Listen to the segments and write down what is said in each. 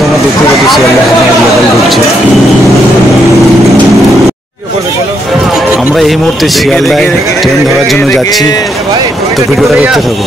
তোমরা দেখতে পাচ্ছ শিয়ালদা লোকাল ঢুকছে। আমরা এই মুহূর্তে শিয়ালদায় ট্রেন ধরার জন্য যাচ্ছি, তো ভিডিওটা দেখতে থাকো।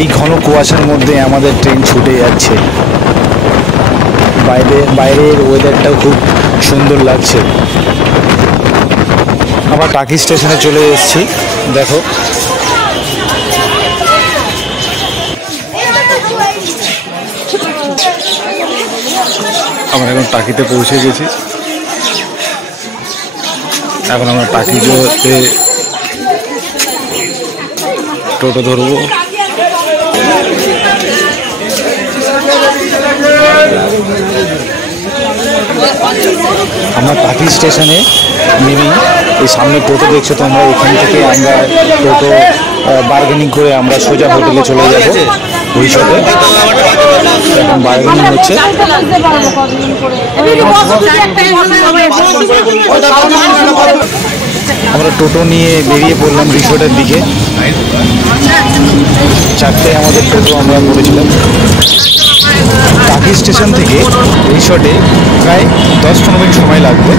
এই ঘন কুয়াশার মধ্যে আমাদের ট্রেন ছুটে যাচ্ছে। বাইরের ওয়েদারটাও খুব সুন্দর লাগছে। আবার টাকি স্টেশনে চলে এসেছি, দেখো। আমরা এখন টাকিতে পৌঁছে গেছি। এখন আমরা টাকিতে টোটো ধরবো। আমরা টাকি স্টেশনে নেমে এই সামনে টোটো দেখছো তোমরা, এখান থেকে আমরা টোটো বার্গেনিং করে আমরা সোজা হোটেলে চলে যাবো রিসর্টে। এখন বার্গেনিং হচ্ছে। আমরা টোটো নিয়ে বেরিয়ে পড়লাম রিসর্টের দিকে। 4টায় আমাদের টোটো আমরা করেছিলাম। টাকি স্টেশন থেকে রিসর্টে প্রায় 10-15 মিনিট সময় লাগবে।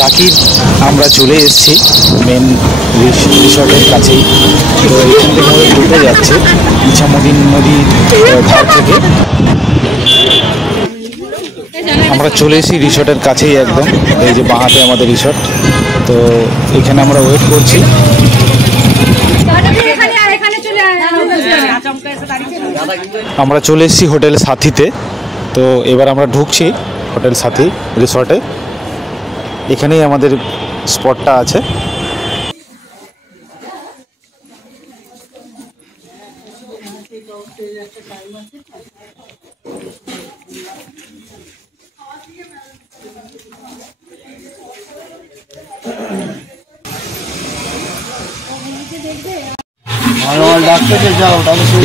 টাকির আমরা চলে এসেছি মেন রিসর্টের কাছেই। তো এখান থেকে আমাদের টোটো যাচ্ছে ইছামতি নদীর ধার থেকে। আমরা চলে এসেছি রিসর্টের কাছেই একদম। এই যে বাঁহাতে আমাদের রিসর্ট, তো এখানে আমরা ওয়েট করছি। আমরা চলে এসেছি হোটেল সাথীতে। তো এবার আমরা ঢুকছি হোটেল সাথী রিসর্টে। এখানেই আমাদের স্পটটা আছে।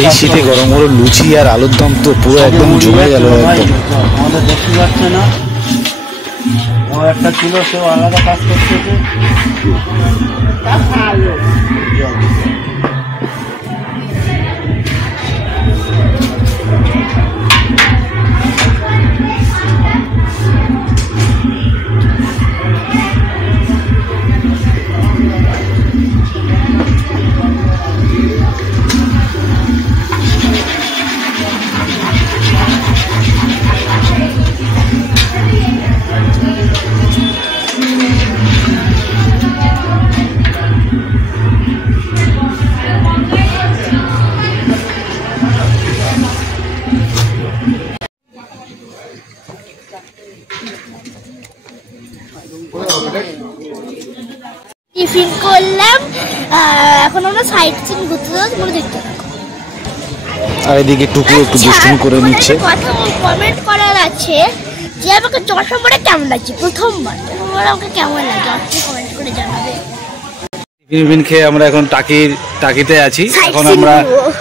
এই শীতে গরম গরম লুচি আর আলুর দম তো পুরো একদম জমে গেল। আমাদের দেখতে পাচ্ছে না, ও একটা ছিল, সেও আলাদা কাজ করতেছে। টিফিন করলাম, এখন আমরা সাইট সিন ঘুরতে যাবো, তোমরা দেখতে থাকো। আর এদিকে টুকু একটু দুষ্টুমি করে নিচ্ছে। কথা কমেন্ট করার আছে যে আমাকে 10 নম্বরে কেমন লাগছে, প্রথমবার আমাকে কেমন লাগে আপনি কমেন্ট করে জানাবে। টিফিন খেয়ে আমরা এখন টাকিতে আছি। এখন আমরা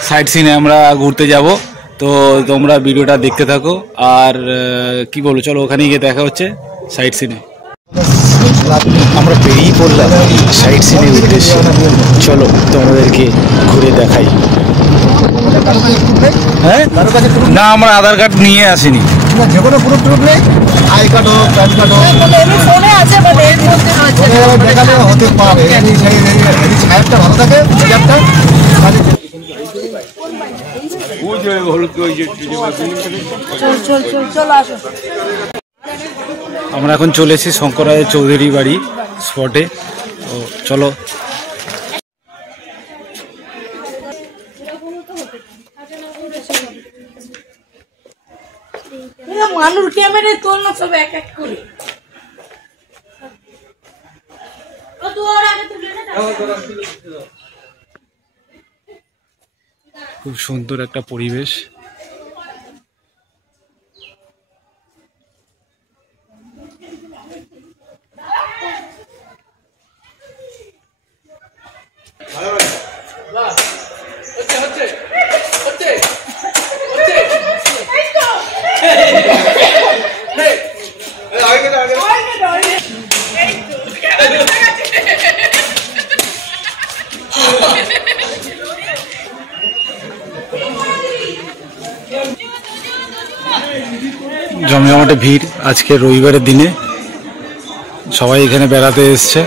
সাইট সিনে আমরা ঘুরতে যাব। তো তোমরা ভিডিওটা দেখতে থাকো। আর কি বলো, চলো ওখানে গিয়ে দেখা হচ্ছে সাইট সিনে। আমরা বেরিয়ে পড়লাম সাইট সিনের উদ্দেশ্যে। চলো তোমাদেরকে ঘুরে দেখাই। হ্যাঁ, না আমরা আধার কার্ড নিয়ে আসিনি। যে কোনো প্রুফ নেই, আই কার্ড হোক, প্যান কার্ড হোক, ফোনে আছে, দেখালে হতে পারে। সাহেবটা ভালো থাকে, আমরা এখন চলে এসেছি শঙ্করায় চৌধুরী বাড়ি স্পটে। তো চলো। মানুষ ক্যামেরায় তোল না, সব এক এক করে। খুব সুন্দর একটা পরিবেশ। জমজমাটে ভিড় আজকে রবিবারের দিনে, সবাই এখানে বেড়াতে এসছে।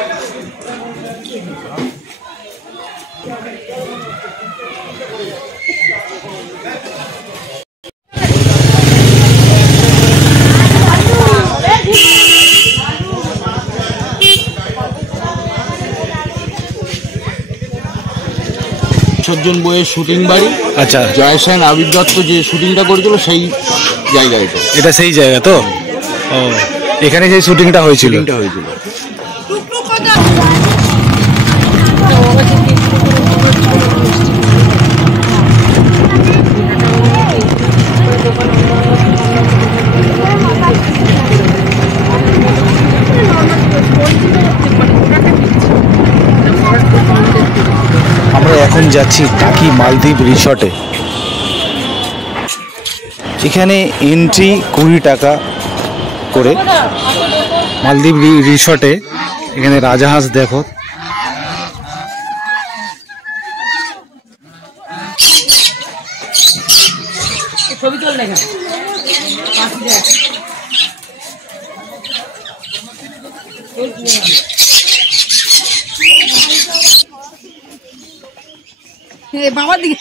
সজ্জন বইয়ের শুটিং বাড়ি। আচ্ছা, জয়সেন আবির দত্ত যে শুটিংটা করেছিল সেই জায়গা এটা। এটা সেই জায়গা তো? ও, এখানে সেই শুটিংটা হয়েছিল। আমরা এখন যাচ্ছি টাকি মালদ্বীপ রিসর্টে। এখানে এন্ট্রি 20 টাকা করে মালদ্বীপ রিসর্টে। এখানে রাজাহাঁস দেখো, ছবি তোল দেখা বাবার দিকে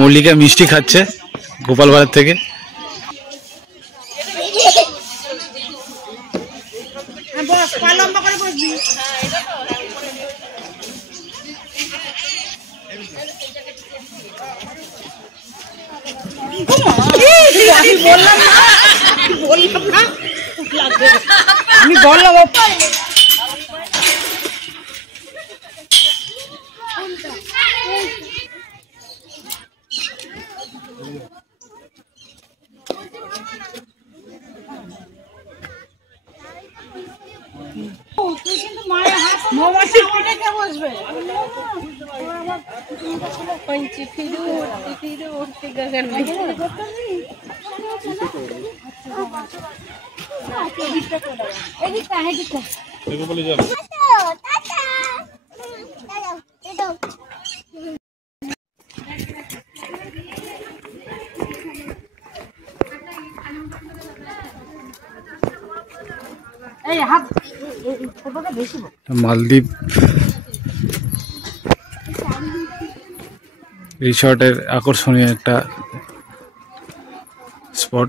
মল্লিকা মিষ্টি খাচ্ছে গোপালবাড়ির থেকে। আমি বললাম মালদ্বীপ রিসর্টের আকর্ষণীয় একটা স্পট।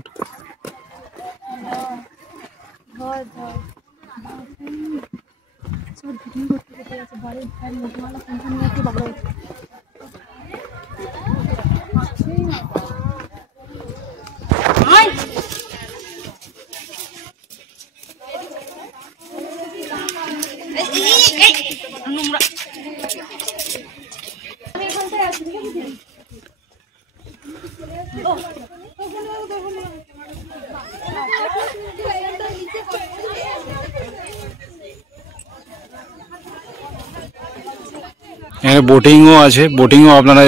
এখানে বোটিংও আছে, বোটিংও আপনারা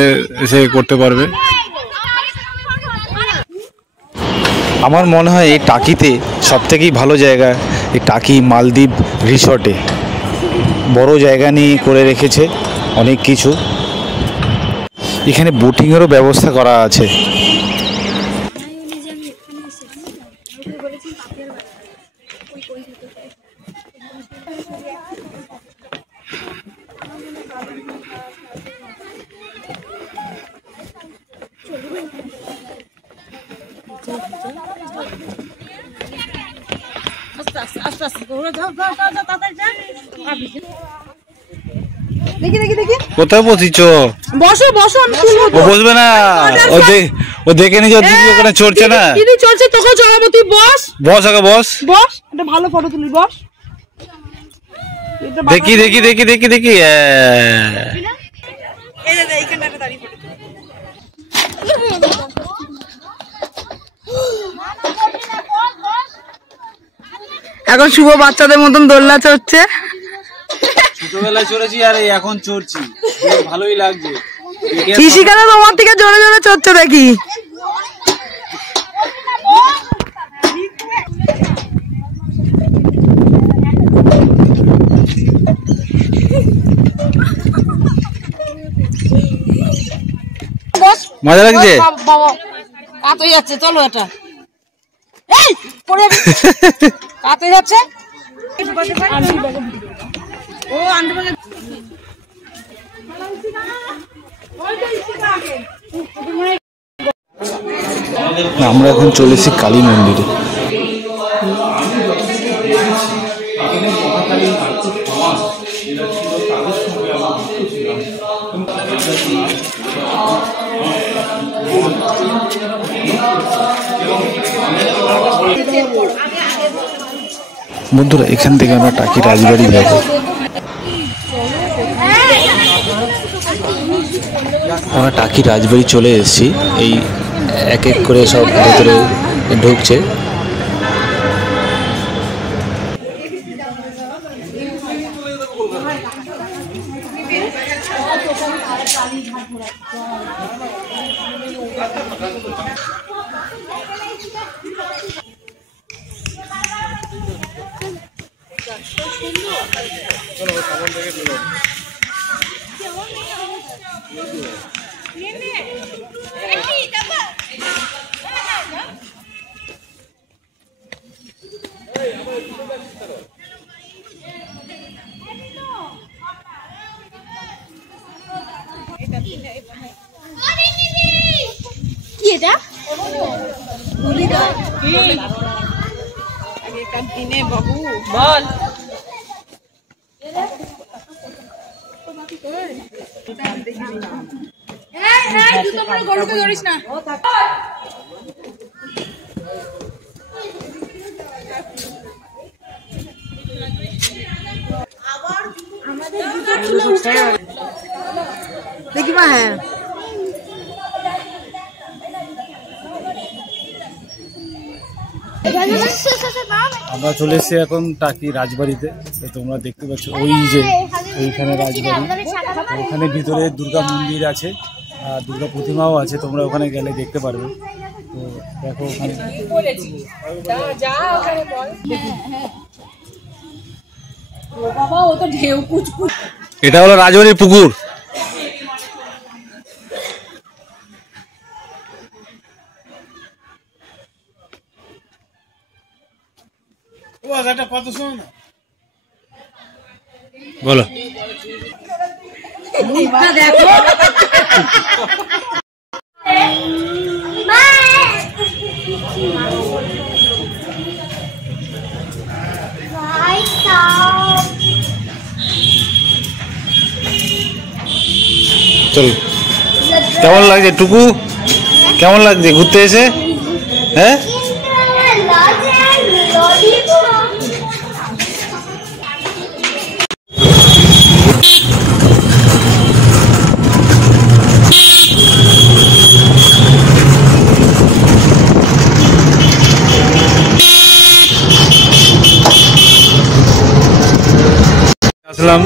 এসে করতে পারবে। আমার মনে হয় এই টাকিতে সবথেকেই ভালো জায়গা এই টাকি মালদ্বীপ রিসর্টে। বড় জায়গা নিয়ে করে রেখেছে অনেক কিছু। এখানে বোটিংয়েরও ব্যবস্থা করা আছে। কোথায় বসিছ? বসো বসো, আমি তুলবো। ও বসবে না, ও দেখে নিজ ওখানে চড়ছে না। দিদি চলছে, তোকে চড়াবো, তুই বস। বস আগে বস, বস, একটা ভালো ফটো তুলি, বস। দেখি দেখি দেখি দেখি দেখি এখন শুভ বাচ্চাদের মতন দোলনা চড়ছে। ছোটবেলায় চড়েছি আর এখন চড়ছি, ভালোই লাগছে। কৃষিকাটা তোমার থেকে জোরে জোরে চড়ছে দেখি। মজা লাগছে? কাত হয়ে যাচ্ছে, চলো এটা কাত হয়ে যাচ্ছে। আমরা এখন চলেছি কালী মন্দিরে। বন্ধুরা এখান থেকে আমরা টাকি রাজবাড়ি যাবো। আমরা টাকি রাজবাড়ি চলে এসেছি। এই এক এক করে সব ভেতরে ঢুকছে। কি এটা? বাবু বল। গরুকে ধরিস না। দেখি মা। হ্যাঁ আমরা চলে এসেছি এখন টাকি রাজবাড়িতে। তো তোমরা দেখতে পাচ্ছ ওই যে ওইখানে রাজবাড়ি, ওখানে ভিতরে দুর্গা মন্দির আছে আর দুর্গা প্রতিমাও আছে, তোমরা ওখানে গেলে দেখতে পারবে। তো দেখো ওখানে এটা হলো রাজবাড়ির পুকুর। বলো চল, কেমন লাগছে টুকু? কেমন লাগছে ঘুরতে এসে? হ্যাঁ আসলাম,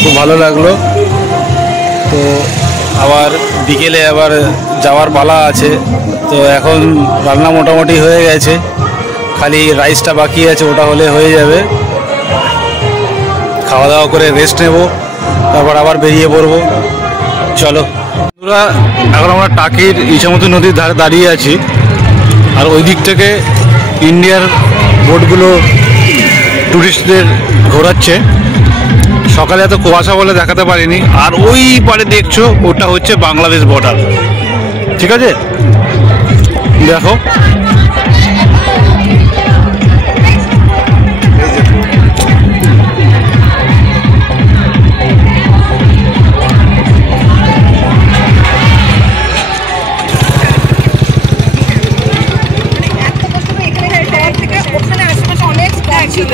খুব ভালো লাগলো। তো আবার বিকেলে আবার যাওয়ার পালা আছে। তো এখন রান্না মোটামুটি হয়ে গেছে, খালি রাইসটা বাকি আছে, ওটা হলে হয়ে যাবে। খাওয়া দাওয়া করে রেস্ট নেব, তারপর আবার বেরিয়ে পড়বো। চলো বন্ধুরা, এখন আমরা টাকির ইছামতি নদীর ধারে দাঁড়িয়ে আছি, আর ওই দিক থেকে ইন্ডিয়ার বোটগুলো টুরিস্টদের ঘোরাচ্ছে। সকালে এত কুয়াশা বলে দেখাতে পারিনি। আর ওই পারে দেখছো ওটা হচ্ছে বাংলাদেশ বর্ডার, ঠিক আছে? দেখো ছিল।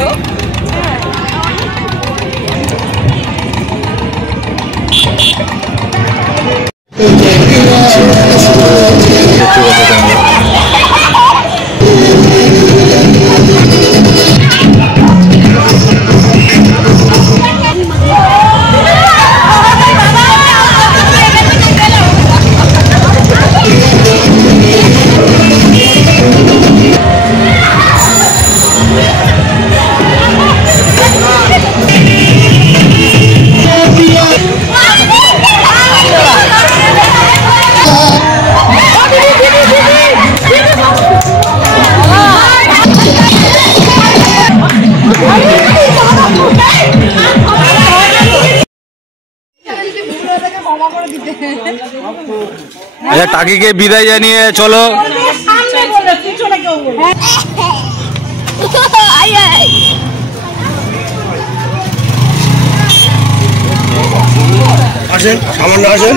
আচ্ছা টাকিকে বিদায় জানিয়ে চলো। আসেন সামান্য আসেন।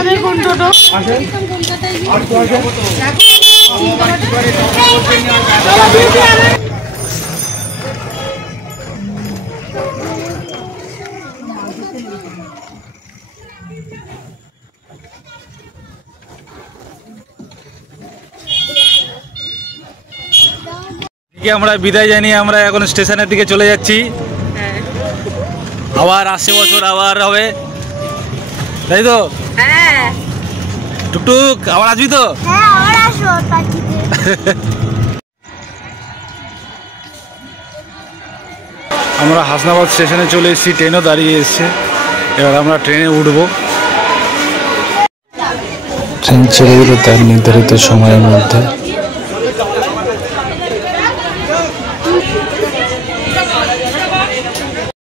আমরা বিদায় জানিয়ে আমরা এখন স্টেশনের দিকে চলে যাচ্ছি। আবার আসছে বছর আবার হবে, তাই তো? হ্যাঁ টুকটুক আবার আসবি তো? হ্যাঁ আবার আসো টাকিতে। আমরা হাসনাবাদ স্টেশনে চলে এসেছি, ট্রেনও দাঁড়িয়ে এসছে, এবার আমরা ট্রেনে উঠবো। ট্রেন ছেড়ে দিল তার নির্ধারিত সময়ের মধ্যে।